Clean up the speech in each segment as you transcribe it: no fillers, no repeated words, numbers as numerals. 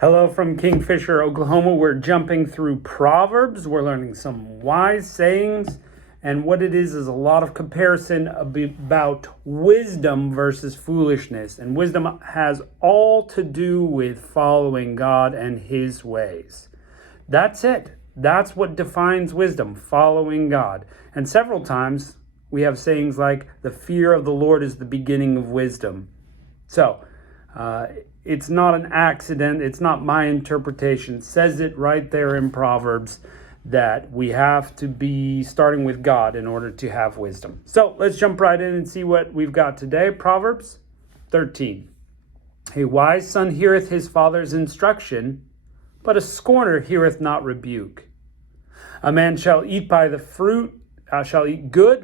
Hello from Kingfisher, Oklahoma. We're jumping through Proverbs. We're learning some wise sayings. And what it is a lot of comparison about wisdom versus foolishness. And wisdom has all to do with following God and his ways. That's it. That's what defines wisdom, following God. And several times we have sayings like, the fear of the Lord is the beginning of wisdom. So, it's not an accident. It's not my interpretation. It says it right there in Proverbs that we have to be starting with God in order to have wisdom. So let's jump right in and see what we've got today. Proverbs 13. A wise son heareth his father's instruction, but a scorner heareth not rebuke. A man shall eat good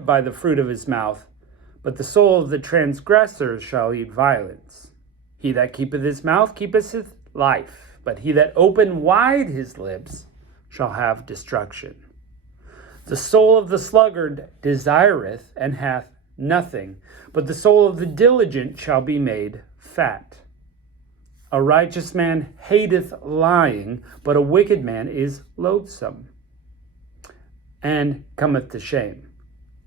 by the fruit of his mouth, but the soul of the transgressor shall eat violence. He that keepeth his mouth keepeth life, but he that open wide his lips shall have destruction. The soul of the sluggard desireth and hath nothing, but the soul of the diligent shall be made fat. A righteous man hateth lying, but a wicked man is loathsome, and cometh to shame.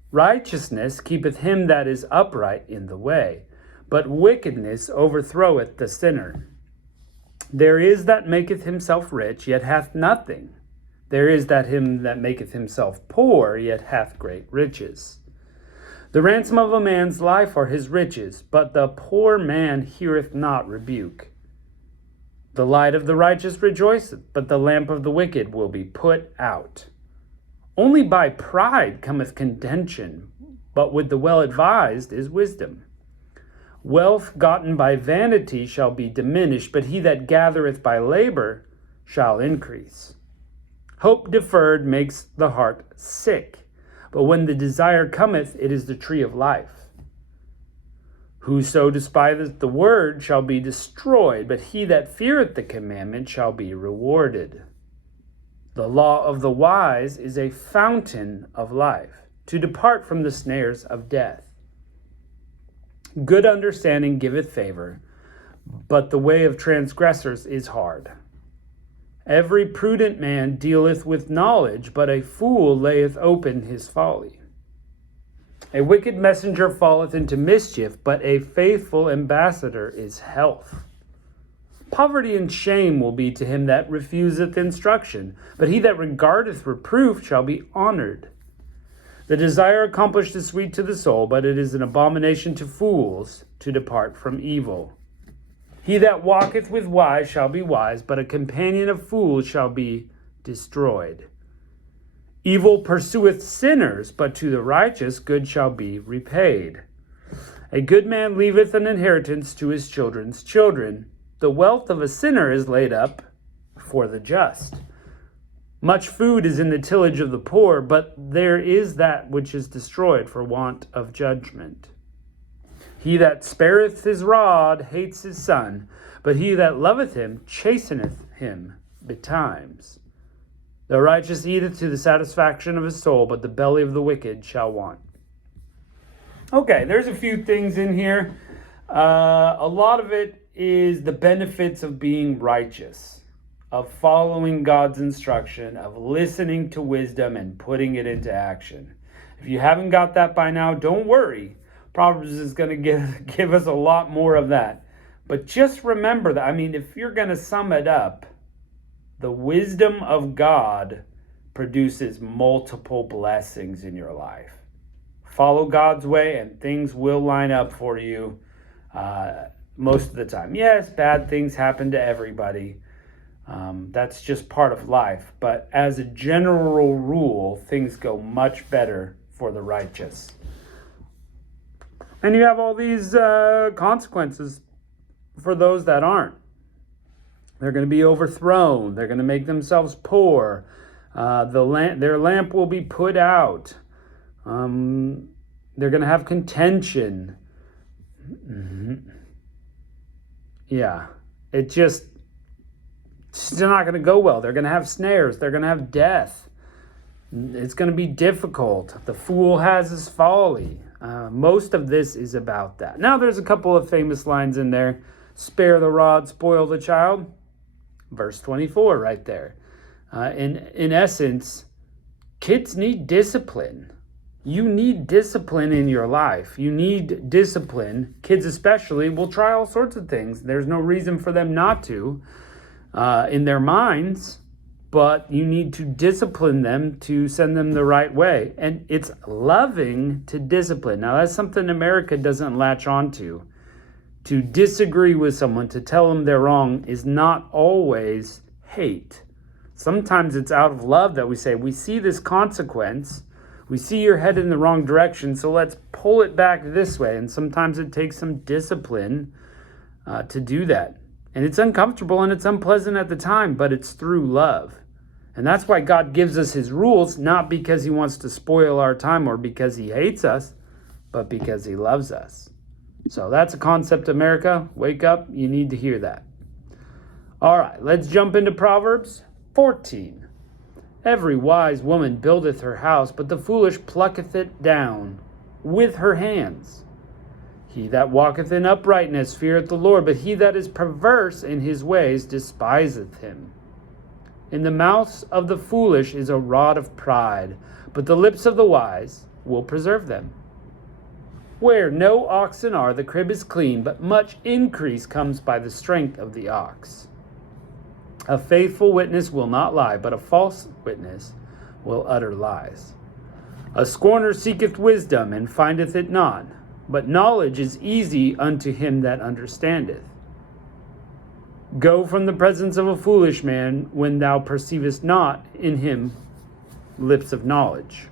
Righteousness keepeth him that is upright in the way, but wickedness overthroweth the sinner. There is that maketh himself rich, yet hath nothing. There is that him that maketh himself poor, yet hath great riches. The ransom of a man's life are his riches, but the poor man heareth not rebuke. The light of the righteous rejoiceth, but the lamp of the wicked will be put out. Only by pride cometh contention, but with the well-advised is wisdom. Wealth gotten by vanity shall be diminished, but he that gathereth by labor shall increase. Hope deferred makes the heart sick, but when the desire cometh, it is the tree of life. Whoso despiseth the word shall be destroyed, but he that feareth the commandment shall be rewarded. The law of the wise is a fountain of life, to depart from the snares of death. Good understanding giveth favor, but the way of transgressors is hard. Every prudent man dealeth with knowledge, but a fool layeth open his folly. A wicked messenger falleth into mischief, but a faithful ambassador is health. Poverty and shame will be to him that refuseth instruction, but he that regardeth reproof shall be honored. The desire accomplished is sweet to the soul, but it is an abomination to fools to depart from evil. He that walketh with wise shall be wise, but a companion of fools shall be destroyed. Evil pursueth sinners, but to the righteous good shall be repaid. A good man leaveth an inheritance to his children's children. The wealth of a sinner is laid up for the just. Much food is in the tillage of the poor, but there is that which is destroyed for want of judgment. He that spareth his rod hates his son, but he that loveth him chasteneth him betimes. The righteous eateth to the satisfaction of his soul, but the belly of the wicked shall want. Okay, there's a few things in here. A lot of it is the benefits of being righteous, of following God's instruction, of listening to wisdom and putting it into action. If you haven't got that by now, don't worry. Proverbs is going to give us a lot more of that. But just remember that, if you're going to sum it up, the wisdom of God produces multiple blessings in your life. Follow God's way and things will line up for you most of the time. Yes, bad things happen to everybody. That's just part of life. But as a general rule, things go much better for the righteous. And you have all these consequences for those that aren't. They're going to be overthrown. They're going to make themselves poor. Their lamp will be put out. They're going to have contention. Yeah, it's not going to go well. They're going to have snares. They're going to have death. It's going to be difficult. The fool has his folly. Most of this is about that. Now, there's a couple of famous lines in there. Spare the rod, spoil the child. Verse 24 right there. In essence, kids need discipline. You need discipline in your life. You need discipline. Kids especially will try all sorts of things. There's no reason for them not to in their minds, but you need to discipline them to send them the right way. And it's loving to discipline. Now, that's something America doesn't latch on to. To disagree with someone, to tell them they're wrong, is not always hate. Sometimes it's out of love that we say, we see this consequence, we see you're headed in the wrong direction, so let's pull it back this way. And sometimes it takes some discipline to do that. And it's uncomfortable and it's unpleasant at the time, but it's through love. And that's why God gives us his rules, not because he wants to spoil our time or because he hates us, but because he loves us. So that's a concept, America. Wake up. You need to hear that. All right, let's jump into Proverbs 14. Every wise woman buildeth her house, but the foolish plucketh it down with her hands. He that walketh in uprightness feareth the Lord, but he that is perverse in his ways despiseth him. In the mouths of the foolish is a rod of pride, but the lips of the wise will preserve them. Where no oxen are, the crib is clean, but much increase comes by the strength of the ox. A faithful witness will not lie, but a false witness will utter lies. A scorner seeketh wisdom, and findeth it not, but knowledge is easy unto him that understandeth. Go from the presence of a foolish man when thou perceivest not in him lips of knowledge.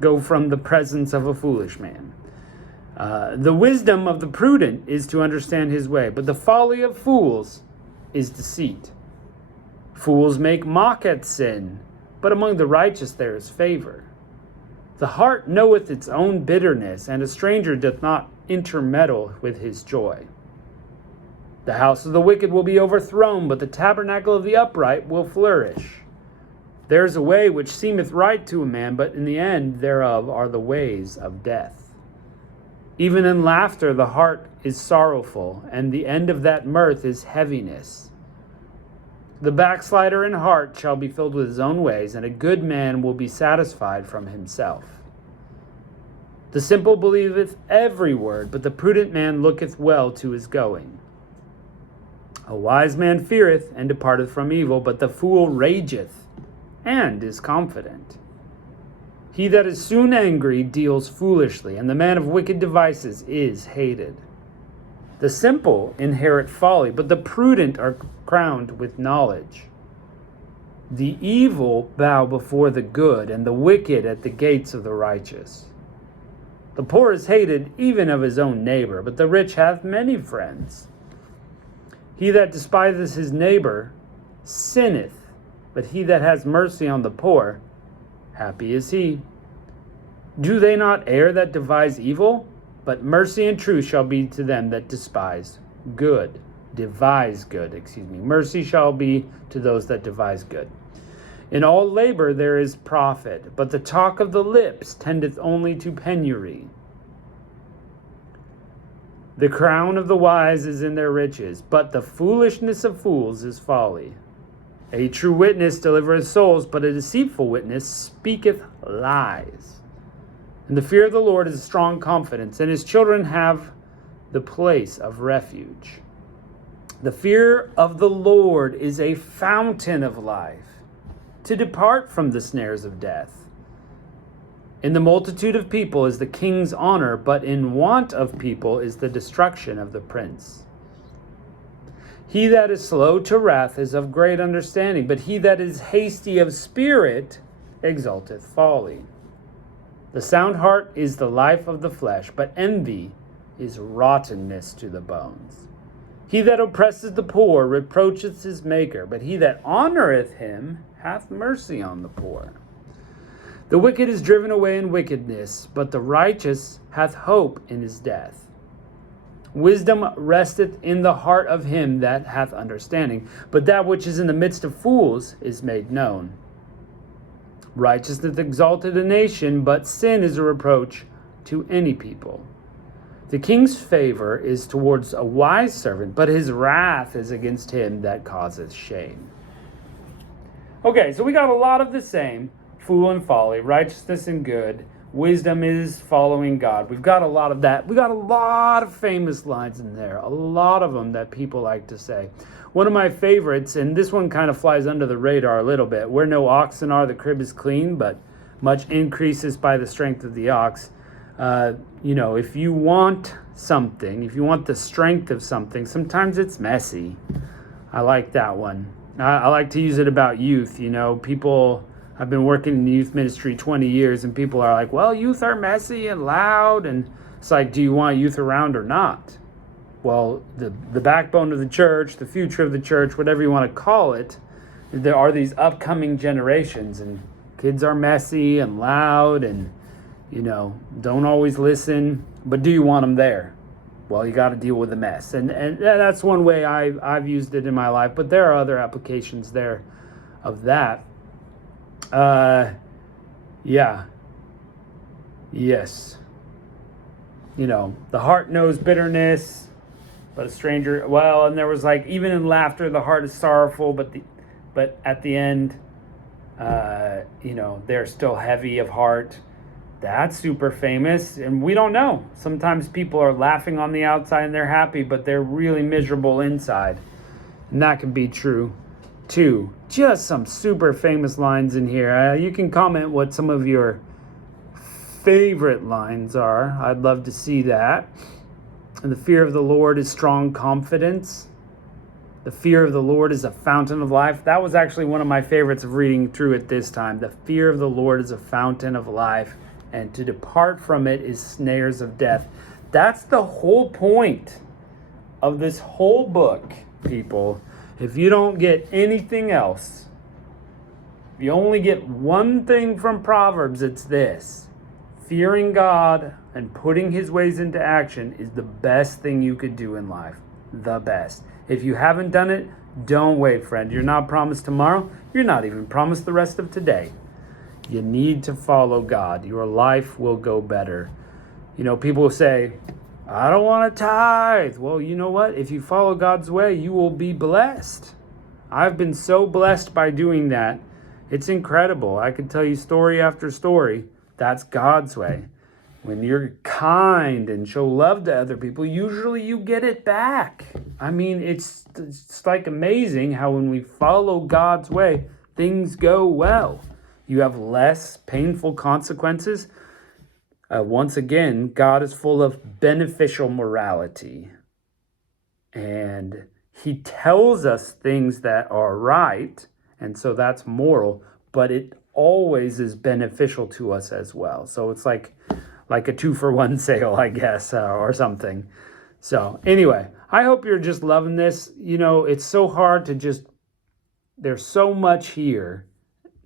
Go from the presence of a foolish man. The wisdom of the prudent is to understand his way, but the folly of fools is deceit. Fools make mock at sin, but among the righteous there is favor. The heart knoweth its own bitterness, and a stranger doth not intermeddle with his joy. The house of the wicked will be overthrown, but the tabernacle of the upright will flourish. There is a way which seemeth right to a man, but in the end thereof are the ways of death. Even in laughter the heart is sorrowful, and the end of that mirth is heaviness. The backslider in heart shall be filled with his own ways, and a good man will be satisfied from himself. The simple believeth every word, but the prudent man looketh well to his going. A wise man feareth and departeth from evil, but the fool rageth and is confident. He that is soon angry deals foolishly, and the man of wicked devices is hated. The simple inherit folly, but the prudent are crowned with knowledge. The evil bow before the good, and the wicked at the gates of the righteous. The poor is hated even of his own neighbor, but the rich hath many friends. He that despiseth his neighbor sinneth, but he that has mercy on the poor, happy is he. Do they not err that devise evil? But mercy and truth shall be to them that devise good. Mercy shall be to those that devise good. In all labor there is profit, but the talk of the lips tendeth only to penury. The crown of the wise is in their riches, but the foolishness of fools is folly. A true witness delivereth souls, but a deceitful witness speaketh lies. And the fear of the Lord is a strong confidence, and his children have the place of refuge. The fear of the Lord is a fountain of life, to depart from the snares of death. In the multitude of people is the king's honor, but in want of people is the destruction of the prince. He that is slow to wrath is of great understanding, but he that is hasty of spirit exalteth folly. The sound heart is the life of the flesh, but envy is rottenness to the bones. He that oppresseth the poor reproacheth his maker, but he that honoreth him hath mercy on the poor. The wicked is driven away in wickedness, but the righteous hath hope in his death. Wisdom resteth in the heart of him that hath understanding, but that which is in the midst of fools is made known. Righteousness exalteth a nation, but sin is a reproach to any people. The king's favor is towards a wise servant, but his wrath is against him that causes shame. Okay, so we got a lot of the same. Fool and folly, righteousness and good, wisdom is following God. We've got a lot of that. We got a lot of famous lines in there, a lot of them that people like to say. One of my favorites, and this one kind of flies under the radar a little bit, where no oxen are, the crib is clean, but much increases by the strength of the ox. If you want something, if you want the strength of something, sometimes it's messy. I like that one. I like to use it about youth. People, I've been working in the youth ministry 20 years, and people are like, well, youth are messy and loud. And it's like, do you want youth around or not? Well, the backbone of the church, the future of the church, whatever you want to call it, there are these upcoming generations, and kids are messy and loud and, don't always listen. But do you want them there? Well, you got to deal with the mess. And that's one way I've used it in my life. But there are other applications there of that. Yes. The heart knows bitterness, but a stranger, and there was like, even in laughter, the heart is sorrowful, but at the end, they're still heavy of heart. That's super famous, and we don't know. Sometimes people are laughing on the outside and they're happy, but they're really miserable inside. And that can be true too. Just some super famous lines in here. You can comment what some of your favorite lines are. I'd love to see that. And the fear of the Lord is strong confidence. The fear of the Lord is a fountain of life. That was actually one of my favorites of reading through it this time. The fear of the Lord is a fountain of life, and to depart from it is snares of death. That's the whole point of this whole book, people. If you don't get anything else, if you only get one thing from Proverbs, it's this. Fearing God and putting his ways into action is the best thing you could do in life. The best. If you haven't done it, don't wait, friend. You're not promised tomorrow. You're not even promised the rest of today. You need to follow God. Your life will go better. People say, I don't want to tithe. Well, you know what? If you follow God's way, you will be blessed. I've been so blessed by doing that. It's incredible. I could tell you story after story. That's God's way. When you're kind and show love to other people, usually you get it back. I mean, it's like amazing how when we follow God's way, things go well. You have less painful consequences. Once again, God is full of beneficial morality. And he tells us things that are right, and so that's moral, but it always is beneficial to us as well. So it's like a 2-for-1 sale, I guess, or something. So anyway, I hope you're just loving this. It's so hard to there's so much here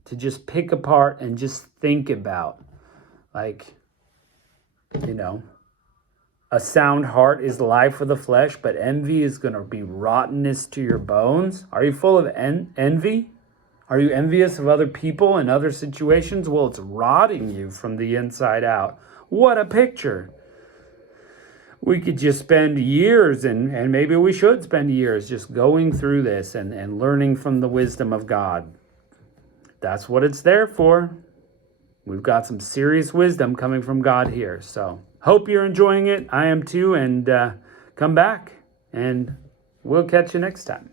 to just pick apart and just think about. A sound heart is life for the flesh, but envy is going to be rottenness to your bones. Are you full of envy? Are you envious of other people and other situations? Well, it's rotting you from the inside out. What a picture. We could just spend years, and maybe we should spend years just going through this and learning from the wisdom of God. That's what it's there for. We've got some serious wisdom coming from God here. So hope you're enjoying it. I am too. And come back and we'll catch you next time.